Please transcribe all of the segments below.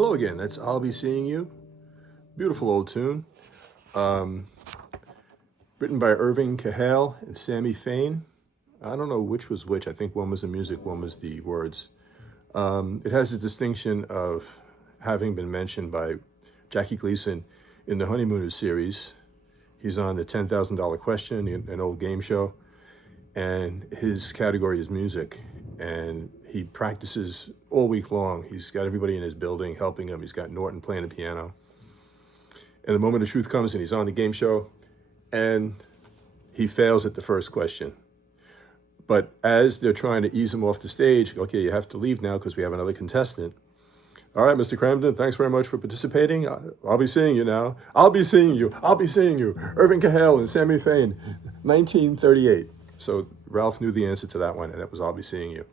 Hello again, that's I'll Be Seeing You. Beautiful old tune. Written by Irving Cahale and Sammy Fain. I don't know which was which. I think one was the music, one was the words. It has the distinction of having been mentioned by Jackie Gleason in the Honeymooners series. He's on the $10,000 Question, an old game show, and his category is music. And he practices all week long. He's got everybody in his building helping him. He's got Norton playing the piano. And the moment of truth comes and he's on the game show and he fails at the first question. But as they're trying to ease him off the stage, okay, you have to leave now because we have another contestant. All right, Mr. Cramden, thanks very much for participating. I'll be seeing you now. I'll be seeing you. I'll be seeing you. Irving Cahale and Sammy Fain, 1938. So Ralph knew the answer to that one, and that was I'll Be Seeing You.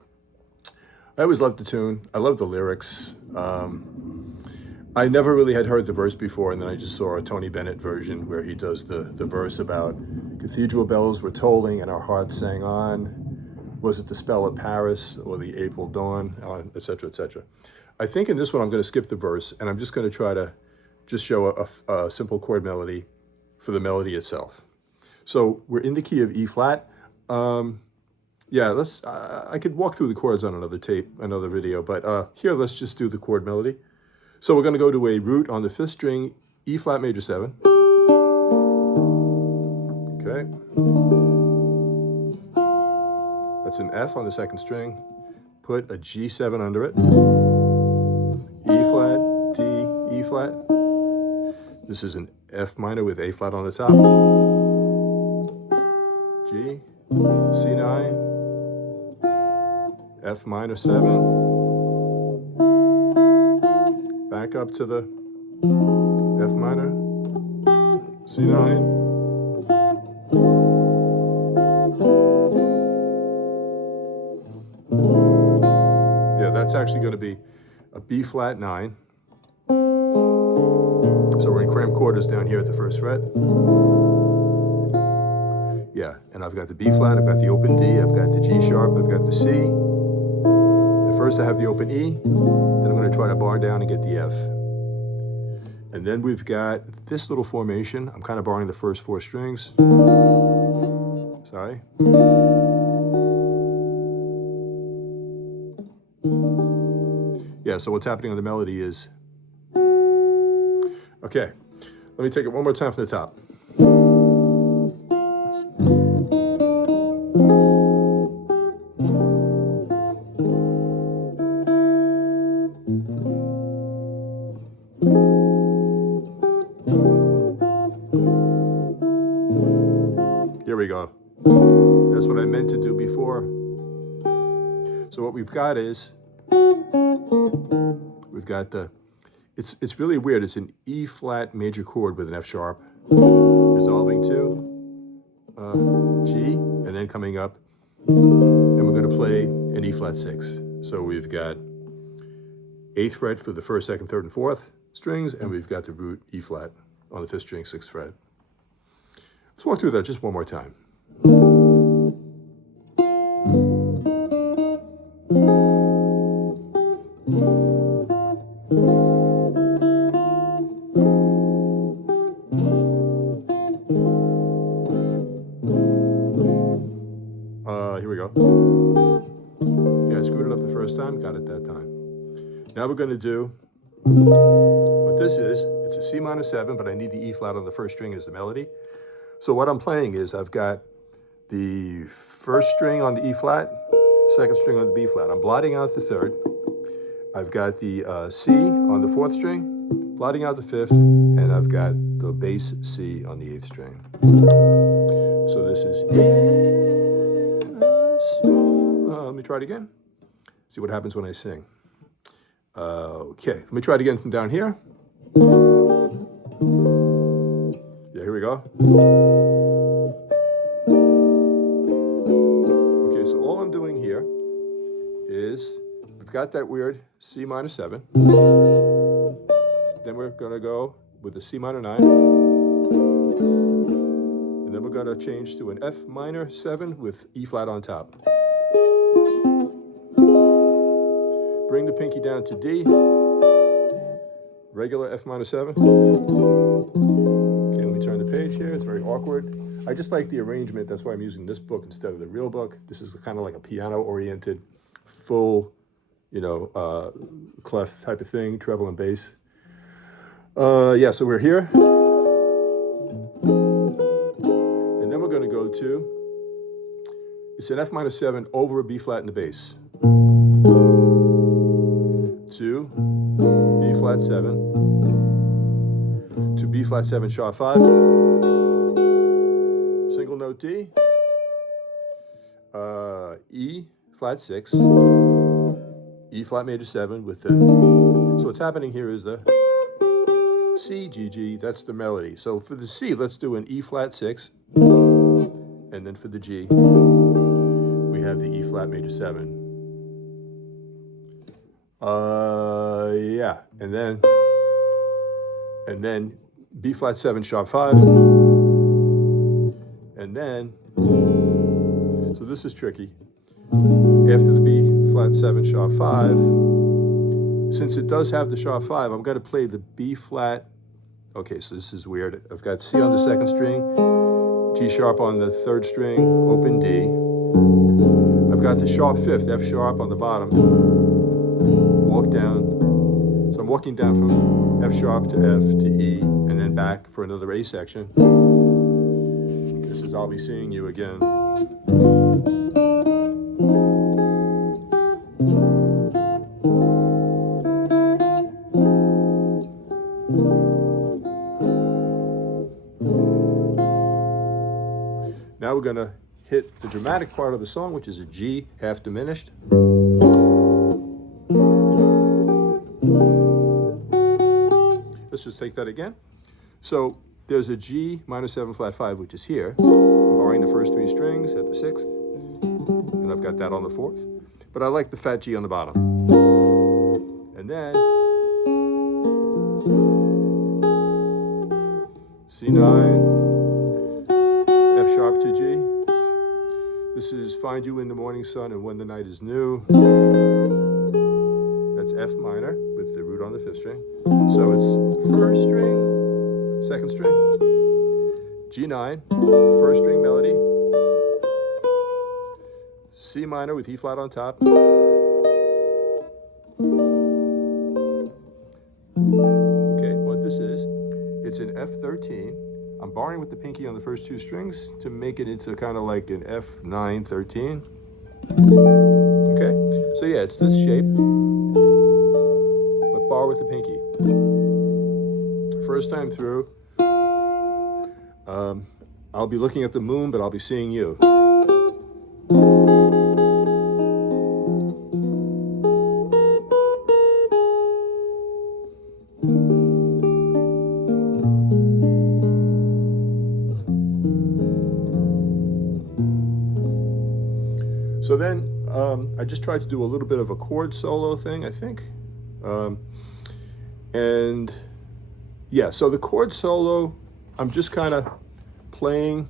I always loved the tune. I love the lyrics. I never really had heard the verse before, and then I just saw a Tony Bennett version where he does the verse about cathedral bells were tolling and our hearts sang on. Was it the spell of Paris or the April dawn, et cetera, et cetera. I think in this one I'm going to skip the verse, and I'm just going to try to just show a simple chord melody for the melody itself. So we're in the key of E flat. Yeah, I could walk through the chords on another tape, another video, but here let's just do the chord melody. So we're going to go to a root on the 5th string, E flat major 7. Okay. That's an F on the 2nd string. put a G7 under it, E flat, D, E flat. This is an F minor with A flat on the top. G, C9, F minor 7, back up to the F minor, C9, yeah, that's actually going to be a B flat 9. So we're in cramp quarters down here at the first fret. Yeah, and I've got the B flat, I've got the open D, I've got the G sharp, I've got the C. At first I have the open E, then I'm going to try to bar down and get the F. And then we've got this little formation. I'm kind of barring the first 4 strings. Sorry. Yeah, so what's happening on the melody is, okay, let me take it one more time from the top. Here we go. That's what I meant to do before. So what we've got is, we've got the, it's really weird. It's an E flat major chord with an F sharp, resolving to G, and then coming up, and we're going to play an E flat 6. So we've got 8th fret for the 1st, 2nd, 3rd, and 4th strings, and we've got the root E flat on the 5th string, 6th fret. Let's walk through that just one more time. Here we go. Yeah, I screwed it up the first time, got it that time. Now we're going to do what this is. It's a C minor 7, but I need the E flat on the 1st string as the melody. So what I'm playing is I've got the 1st string on the E flat, 2nd string on the B flat. I'm blotting out the 3rd. I've got the C on the 4th string, blotting out the 5th, and I've got the bass C on the 8th string. So this is in a small, let me try it again. See what happens when I sing. Okay, let me try it again from down here. Yeah, here we go. Okay, so all I'm doing here is we've got that weird C minor 7. Then we're going to go with the C minor 9. And then we're going to change to an F minor 7 with E flat on top. Bring the pinky down to D. Regular F minor 7. Okay, let me turn the page here. It's very awkward. I just like the arrangement. That's why I'm using this book instead of the real book. This is kind of like a piano-oriented, full, clef type of thing, treble and bass. Yeah, so we're here. And then we're going to go to, it's an F minor 7 over a B flat in the bass. To B flat 7, to B flat 7 sharp 5, single note D, E flat 6, E flat major 7 with the, so what's happening here is the C, G, G, that's the melody. So for the C, let's do an E flat 6, and then for the G, we have the E flat major 7. Yeah, and then B flat 7 sharp 5, and then, so this is tricky. After the B flat 7 sharp 5, since it does have the sharp 5, I'm going to play the B flat. Okay, so this is weird. I've got C on the 2nd string, G sharp on the 3rd string, open D. I've got the sharp 5th, F sharp on the bottom. Walk down. So I'm walking down from F sharp to F to E, and then back for another A section. This is I'll Be Seeing You Again. going to hit the dramatic part of the song, which is a G half diminished. Let's just take that again. So there's a G minor 7 flat 5, which is here. I'm borrowing the first 3 strings at the 6th, and I've got that on the 4th. But I like the fat G on the bottom. And then C9, F sharp to G. This is Find You in the Morning Sun and When the Night is New. That's F minor with the root on the 5th string. So it's 1st string, 2nd string, G9, 1st string melody, C minor with E flat on top. Okay, what this is, it's an F13. I'm borrowing with the pinky on the first 2 strings to make it into kind of like an F9 13. Okay, so yeah, it's this shape, but borrow with the pinky. First time through, I'll be looking at the moon, but I'll be seeing you. So then I just tried to do a little bit of a chord solo thing, I think. And yeah, so the chord solo, I'm just kind of playing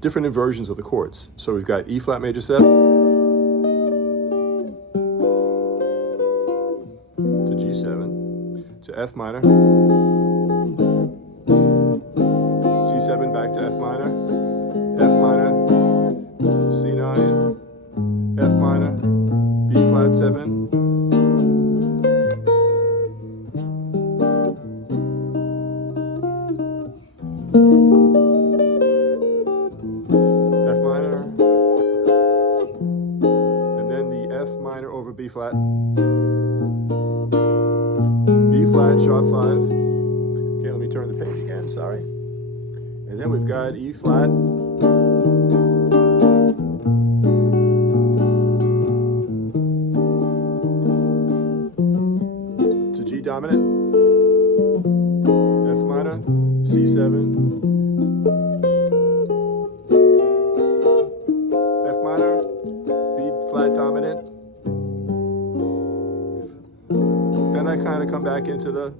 different inversions of the chords. So we've got E flat major 7 to G7 to F minor, C7 back to F minor, F minor, C9, F minor, B flat 7, F minor, and then the F minor over B flat, B flat sharp 5. Okay, let me turn the page again, sorry. And then we've got E flat, G dominant, F minor, C7, F minor, B flat dominant. Then I kind of come back into the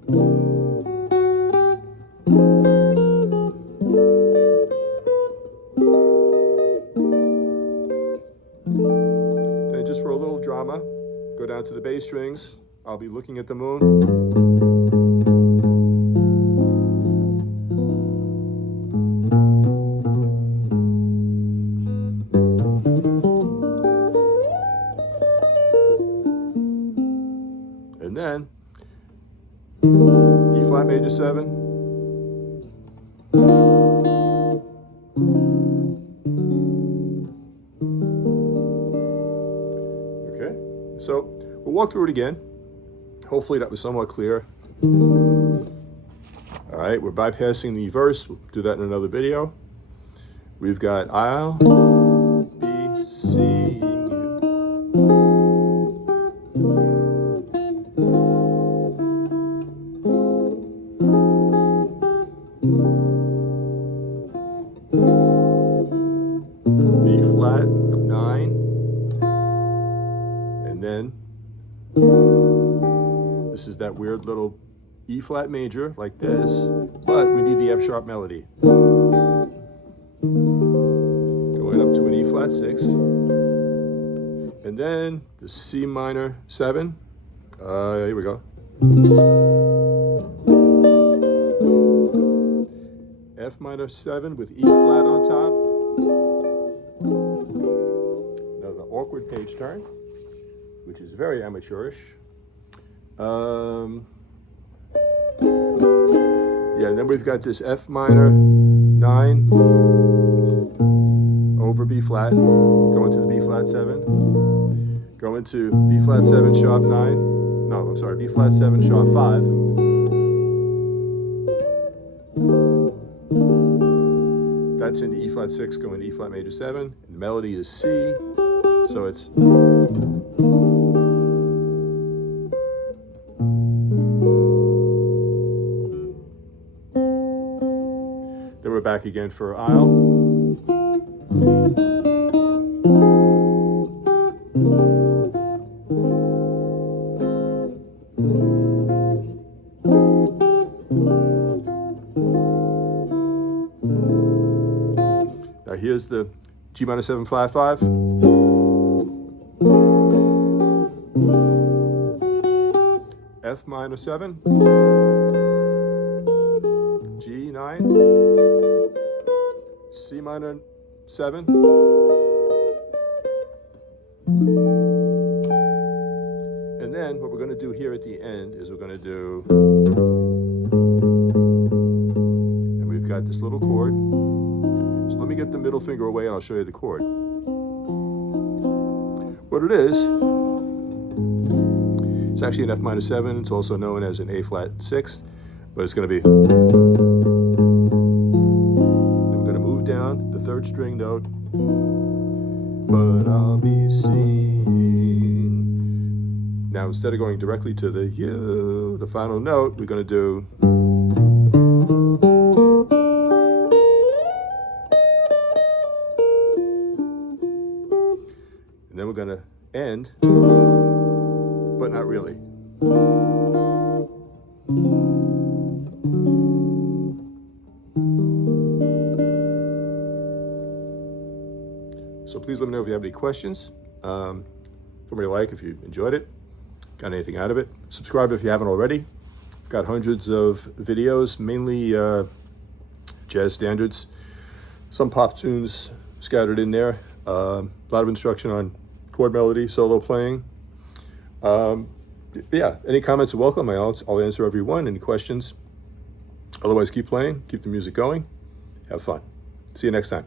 then just for a little drama, go down to the bass strings. I'll be looking at the moon. And then E flat major 7. Okay, so we'll walk through it again. Hopefully that was somewhat clear. All right, we're bypassing the verse. We'll do that in another video. We've got I'll be seeing you. B flat 9. And then this is that weird little E flat major like this, but we need the F sharp melody. Going up to an E flat 6. And then the C minor 7. Here we go. F minor 7 with E flat on top. Now the awkward page turn, which is very amateurish. Yeah, and then we've got this F minor 9 over B flat, going to the B flat 7, going to B flat 7 sharp 9, no, I'm sorry, B flat 7 sharp 5. That's in E flat 6 going to E flat major 7. And the melody is C, so it's. Then we're back again for aisle. Now here's the G minor 7 flat 5. F minor 7. G 9. C minor 7. And then what we're going to do here at the end is we're going to do, and we've got this little chord. So let me get the middle finger away and I'll show you the chord. What it is, it's actually an F minor 7. It's also known as an A flat 6, but it's going to be. I'm going to move down the 3rd string note, but I'll be seen. Now instead of going directly to the U, the final note, we're going to do. And then we're going to end, but not really. So please let me know if you have any questions. Tell me a like if you enjoyed it, got anything out of it. Subscribe if you haven't already. Got hundreds of videos, mainly jazz standards, some pop tunes scattered in there. A lot of instruction on chord melody, solo playing. Yeah, any comments are welcome. I'll answer every one. Any questions? Otherwise, keep playing, keep the music going, have fun. See you next time.